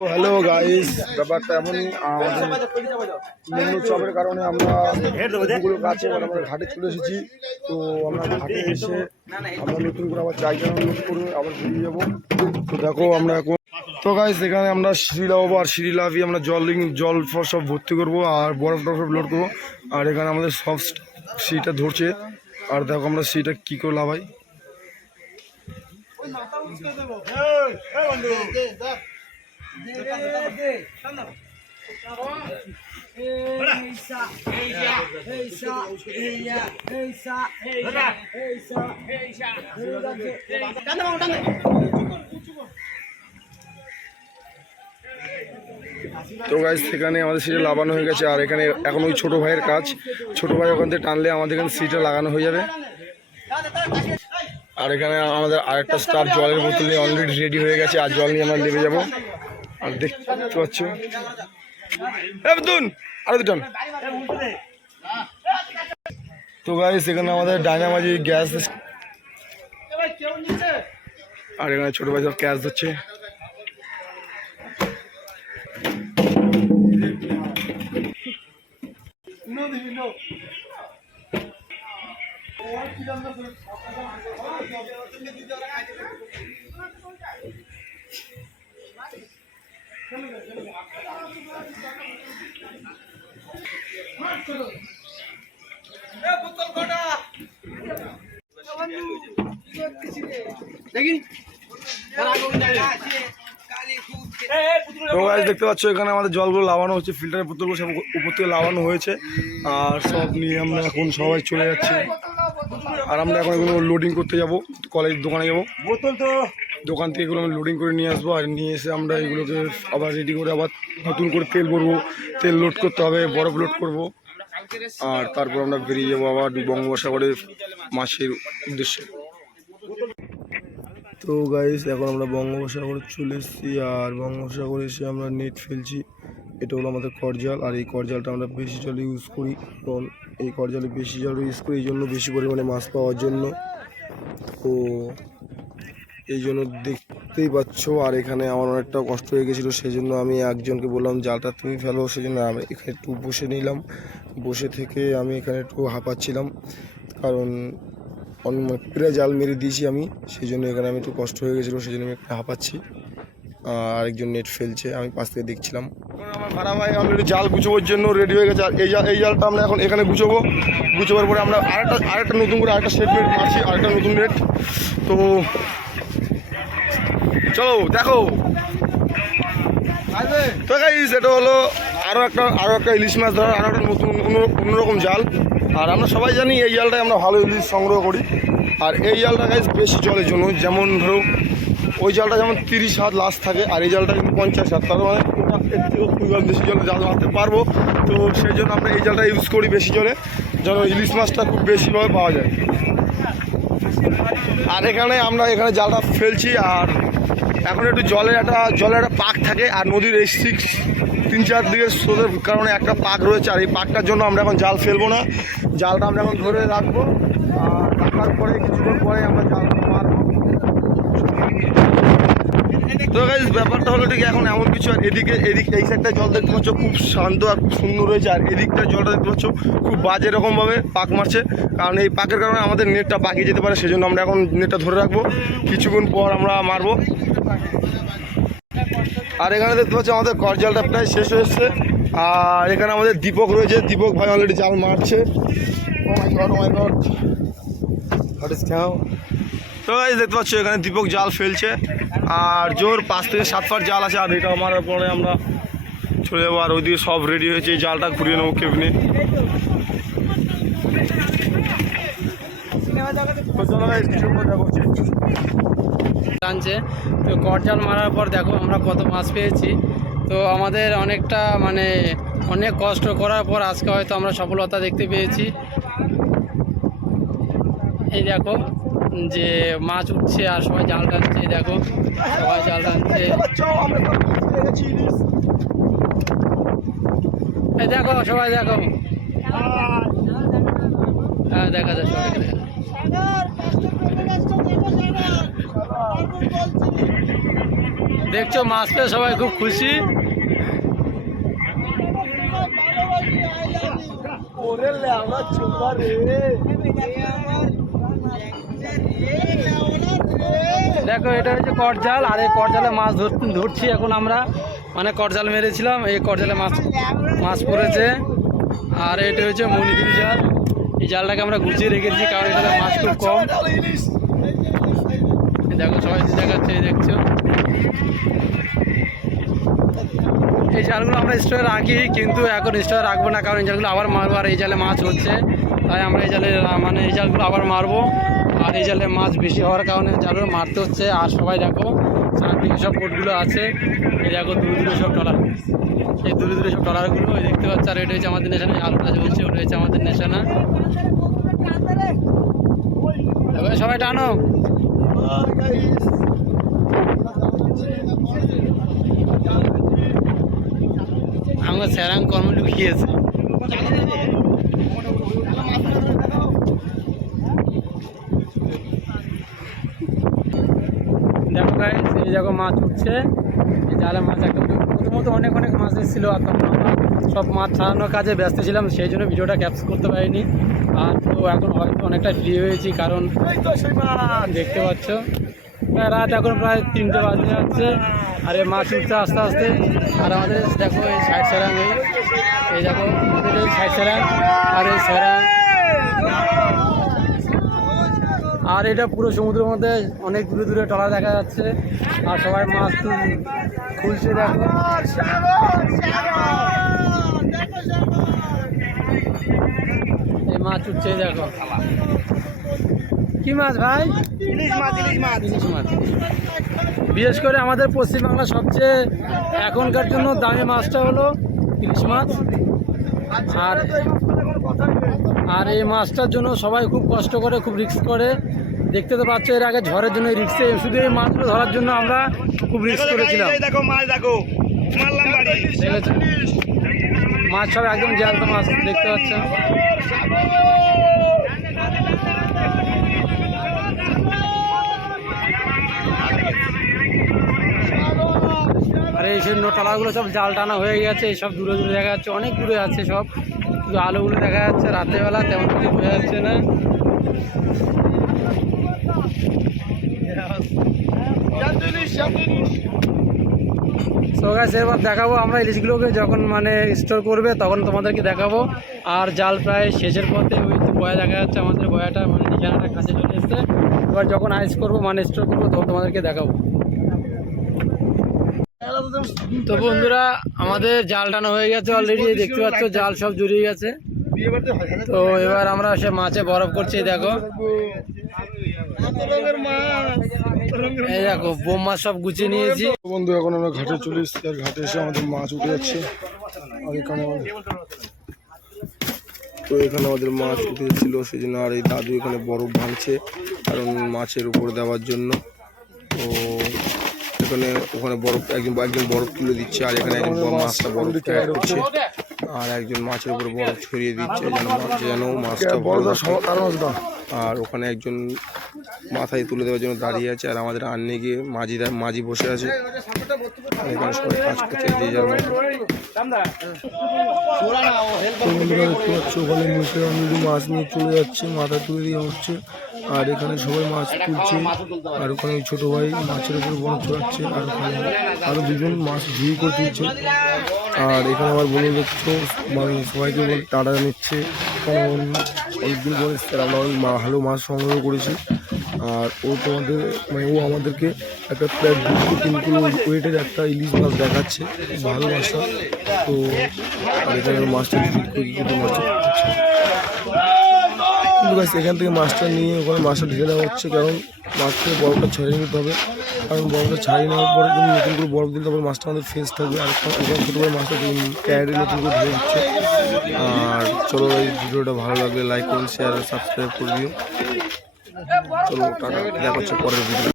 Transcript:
Hello guys, ব্যাপারটা এমনই নিম্নচাপের কারণে আমরা নদীগুলো কাছে আমরা ঘাটে চলে এসেছি। তো আমরা ঘাটে এসে আমরা নতুন করে আবার জায়গা লোড করে আবার বেরিয়ে যাবো। তো দেখো আমরা এখন তো গাইস এখানে আমরা সিঁড়ি লাগাবো আর সিঁড়ি লাভিয়ে আমরা জল ফল সব ভর্তি করবো আর বরফ টরফ লোড করবো। আর এখানে আমাদের সব সিঁড়িটা ধরছে আর দেখো আমরা সিঁড়িটা কী করে লাভাই। তো গাইস সেখানে আমাদের সিটে লাগানো হয়ে গেছে আর এখানে এখন ওই ছোটো ভাইয়ের কাজ, ছোটো ভাই ওখান থেকে টানলে আমাদের এখানে সিটে লাগানো হয়ে যাবে। আর এখানে আমাদের আরেকটা স্টাফ জলের বোতলে অলরেডি রেডি হয়ে গেছে আর জল নিয়ে আমরা নেমে যাবো। আর দেখতে পাচ্ছ আরো দুজন। তো গাইস এখানে আমাদের ডায়নামাজি গ্যাস আর এখানে ছোট ভাই সব ক্যাশ ধরছে। তো গাইস দেখতে পাচ্ছ এখানে আমাদের জলগুলো লাগানো হচ্ছে, ফিল্টারের বোতলগুলো সব উপর থেকে লাগানো হয়েছে আর সব নিয়ে আমরা এখন সবাই চলে যাচ্ছি। আর আমরা এখন এগুলো লোডিং করতে যাব, কলেজের দোকানে যাবো, দোকান থেকে এগুলো আমরা লোডিং করে নিয়ে আসবো। আর নিয়ে এসে আমরা এগুলোকে আবার রেডি করে আবার নতুন করে তেল ভরবো, তেল লোড করতে হবে, বরফ লোড করবো আর তারপর আমরা বেরিয়ে যাবো আবার বঙ্গোপসাগরের মাছের উদ্দেশ্যে। তো গাইস এখন আমরা বঙ্গোপসাগরে চলে এসেছি আর বঙ্গোপসাগরে এসে আমরা নেট ফেলছি। এটা হলো আমাদের করজাল আর এই করজালটা আমরা বেশি জলে ইউজ করি, কারণ এই করজালে বেশি জল ইউজ করি এই জন্য বেশি পরিমাণে মাছ পাওয়ার জন্য। তো এই জন্য দেখতেই পাচ্ছ। আর এখানে আমার অনেকটা কষ্ট হয়ে গেছিলো, সেই জন্য আমি একজনকে বললাম জালটা তুমি ফেলো, সেই জন্য আমি এখানে একটু বসে নিলাম। বসে থেকে আমি এখানে একটু হাঁপাচ্ছিলাম, কারণ প্রায় জাল মেরে দিয়েছি আমি, সেই জন্য এখানে আমি একটু কষ্ট হয়ে গেছিলো, সেই জন্য আমি একটু হাঁপাচ্ছি। আরেকজন নেট ফেলছে, আমি পাশ থেকে দেখছিলাম। আমার ভাড়া ভাই অলরেডি জাল গুছোবার জন্য রেডি হয়ে গেছে। আর এই জালটা আমরা এখন এখানে গুছোবার পরে আমরা আরেকটা নতুন করে আরেকটা সেট নেট মারছি, আরেকটা নতুন নেট। তো চলো দেখো। তো গাইস এটা হলো আরও একটা ইলিশ মাছ ধরার আরও একটা নতুন অন্যরকম জাল। আর আমরা সবাই জানি এই জালটায় আমরা ভালো ইলিশ সংগ্রহ করি। আর এই জালটা গাইস বেশি জলের জন্য, যেমন ধরো ওই জালটা যেমন 30 হাত লাস্ট থাকে আর এই জালটা কিন্তু 50 হাত, তার মানে এর থেকে বেশি জলে জাল মারতে পারবো। তো সেই জন্য আমরা এই জালটা ইউজ করি বেশি জলে, যেন ইলিশ মাছটা খুব বেশিভাবে পাওয়া যায়। আর আমরা এখানে জালটা ফেলছি আর এখন একটু জলের একটা পাক থাকে আর নদীর এই 3-4 দিকে স্রোতের কারণে একটা পাক রয়েছে। আর এই পাকটার জন্য আমরা এখন জাল ফেলবো না, জালটা আমরা এখন ধরে রাখবো আর রাখার পরে কিছুক্ষণ পরে আমরা জালটা মারবো। তো গাইস ব্যাপারটা হলো ঠিক এখন এমন কিছু। আর এই সাইডটা জল দেখতে পাচ্ছ খুব শান্ত আর খুব সুন্দর রয়েছে, আর এদিকটা জলটা দেখতে পাচ্ছ খুব বাজে রকমভাবে পাক মারছে, কারণ এই পাকের কারণে আমাদের নেটটা পাকিয়ে যেতে পারে, সেজন্য আমরা এখন নেটটা ধরে রাখবো, কিছুক্ষণ পর আমরা মারবো। আর এখানে দেখতে পাচ্ছ আমাদের করজালটা প্রায় শেষ হয়ে এসছে। আর এখানে আমাদের দীপক রয়েছে, দীপক ভাই অলরেডি জাল মারছে। তো গাইস দেখতে পাচ্ছ এখানে দীপক জাল ফেলছে আর জোর 5 থেকে 7 ফাট জাল আছে। আর এটা মারার পরে আমরা চলে যাবো। আর ওইদিকে সব রেডি হয়েছে, এই জালটা ঘুরিয়ে নেবো কেবনে। টানছে তো করজাল মারার পর দেখো আমরা কত মাছ পেয়েছি। তো আমাদের অনেকটা অনেক কষ্ট করার পর আজকে হয়তো আমরা সফলতা দেখতে পেয়েছি। এই দেখো যে মাছ উঠছে আর সবাই জাল টানছে, দেখো সবাই জাল টানছে। এই দেখো সবাই দেখো, হ্যাঁ দেখা যায় সবাই। দেখছো মাছ পেয়ে সবাই খুব খুশি। দেখো এটা হচ্ছে করজাল, আর এই করজালে মাছ ধরছি এখন আমরা, মানে করজাল মেরেছিলাম, এই করজালে মাছ পড়েছে। আর এটা হচ্ছে মণিপুরি জাল, এই জালটাকে আমরা গুছিয়ে রেখেছি কারণ এখানে মাছ খুব কম। দেখো সবাই দেখাচ্ছে, এই দেখছো এই জালগুলো আমরা স্টোরে রাখি, কিন্তু এখন স্টোরে রাখবো না কারণ এই জালগুলো আবার মারবো, আর এই জালে মাছ হচ্ছে তাই আমরা এই জালে মানে এই জালগুলো আবার মারবো। আর এই জালে মাছ বেশি হওয়ার কারণে জালগুলো মারতে হচ্ছে। আর সবাই দেখো চারদিকে সব বোটগুলো আছে, এই দেখো দূরে দূরে সব ট্রলার, এই দূরে দূরে সব ট্রলারগুলো ওই দেখতে পাচ্ছি। আর এটা হচ্ছে আমাদের নেশানা, আলোটা চলছে, ওটা হচ্ছে আমাদের নেশানা। দেখো সবাই টানো। আমার স্যারাং কর্ম লুকিয়েছে। দেখো গাইস, এই দেখো মাছ উঠছে, এই জালে মাছ একদম প্রথমত অনেক অনেক মাছ এসেছিল, আর তখন আমরা সব মাছ ছাড়ানোর কাজে ব্যস্ত ছিলাম, সেই জন্য ভিডিওটা ক্যাপচার করতে পারিনি। আর তো এখন হয়তো অনেকটা ফ্রি হয়েছি কারণ দেখতে পাচ্ছ রাত এখন প্রায় 3টে বাজে যাচ্ছে, আর এই মাছ উঠছে আস্তে আস্তে। আর আমাদের দেখো এই সাইড স্যারাং, এই দেখো আমাদের এই সাইড স্যারাং আর এই স্যারাং, আর এটা পুরো সমুদ্রের মধ্যে অনেক দূরে দূরে ট্রলার দেখা যাচ্ছে, আর সবাই মাছ খুলছে। দেখো এই মাছ উঠছে, দেখো কি মাছ ভাই? ইলিশ মাছ। ইলিশ মাছ বিশেষ করে আমাদের পশ্চিমবাংলার সবচেয়ে এখনকার জন্য দামি মাছটা হলো ইলিশ মাছ। আর এই মাছটার জন্য সবাই খুব কষ্ট করে, খুব রিস্ক করে। দেখতে তো পাচ্ছ এর আগে ঝড়ের জন্য রিস্কে, শুধু এই মাছগুলো ধরার জন্য আমরা খুব রিস্ক করেছিলাম। মাছ সব একদম জ্যান্ত মাছ দেখতে পাচ্ছ। আর এই সেই ট্রলারগুলো সব জাল টানা হয়ে গেছে, সব দূরে দূরে দেখা যাচ্ছে, অনেক দূরে আছে সব, শুধু আলোগুলো দেখা যাচ্ছে, রাত্রেবেলা তেমন কিছু বোঝা যাচ্ছে না। সো গাইস, এবার দেখাবো আমরা ইলিশগুলোকে যখন মানে স্টোর করবে তখন তোমাদেরকে দেখাবো। আর জাল প্রায় শেষের পথে, ওই তো বয়া দেখা যাচ্ছে, আমাদের বয়াটা মানে নিশানাটা কাছে চলে এসছে। এবার যখন আইস করবো মানে স্টোর করবো তখন তোমাদেরকে দেখাবো। তো বন্ধুরা, আমাদের জাল টানা হয়ে গেছে অলরেডি, দেখতে পাচ্ছ জাল সব জড়িয়ে গেছে। তো এবার আমরা সে মাছে বরফ করছি, দেখো এই দেখো বোম মাছ সব গুছিয়ে নিয়েছি। বন্ধু এখন আমরা ঘাটে চলে এসেছি, আর ঘাটে এসে আমাদের মাছ উঠে যাচ্ছে। আর এখানে আমাদের মাছ উঠে যাচ্ছিল, সেই জন্য আর এই দাদু এখানে বরফ ভাঙছে কারণ মাছের উপর দেওয়ার জন্য। তো ওখানে বরফ একজন বরফ তুলে দিচ্ছে, আর এখানে একজন মাছটা বরফ করছে, আর একজন মাছের উপরে বরফ ছড়িয়ে দিচ্ছে যেন মাছটা বড়। আর ওখানে একজন মাথায় তুলে দেওয়ার জন্য দাঁড়িয়ে আছে, আর আমাদের আন্নে গিয়ে মাঝি বসে আছে। এখানে সবাই কাজ করছে যে যার মতো। ওখানে মুখে অলরেডি মাছ নিয়ে চলে যাচ্ছে, মাথা তুলে দিয়ে হচ্ছে, আর এখানে সবাই মাছ তুলছে। আর ওখানে ছোট ভাই মাছের উপর বরফ ছড়াচ্ছে, আর ওখানে আরো দুজন মাছ ভিড় করে তুলছে। আর এখানে আমার বলে দেখছো মানে সবাইকে টাটা নিচ্ছে, কারণ অনেকদিন পরে আমরা অনেক ভালো মাছ সংগ্রহ করেছি। আর ও আমাদেরকে একটা প্রায় 2-3 কিলো ওয়েটের একটা ইলিশ মাছ দেখাচ্ছে, ভালো মাছটা। তো আর এখানে মাছটা মাছটা কিন্তু গাছ এখান থেকে মাছটা নিয়ে ওখানে মাছটা ঢেলে দেওয়া হচ্ছে, কারণ মাছ থেকে বরফটা ছাড়িয়ে নিতে হবে। কারণ বরফটা ছাড়িয়ে নেওয়ার পরে কিন্তু নতুন করে বরফ দিলে তারপরে মাছটা আমাদের ফ্রেশ থাকবে। আর এখানে ছোটো করে মাছটা ক্যারে নতুন করে ধরে দিচ্ছে। আর চলো এই ভিডিওটা ভালো লাগলে লাইক করুন, শেয়ার আর সাবস্ক্রাইব করে দিও। চলো টাটা, দেখা হচ্ছে পরের ভিডিও।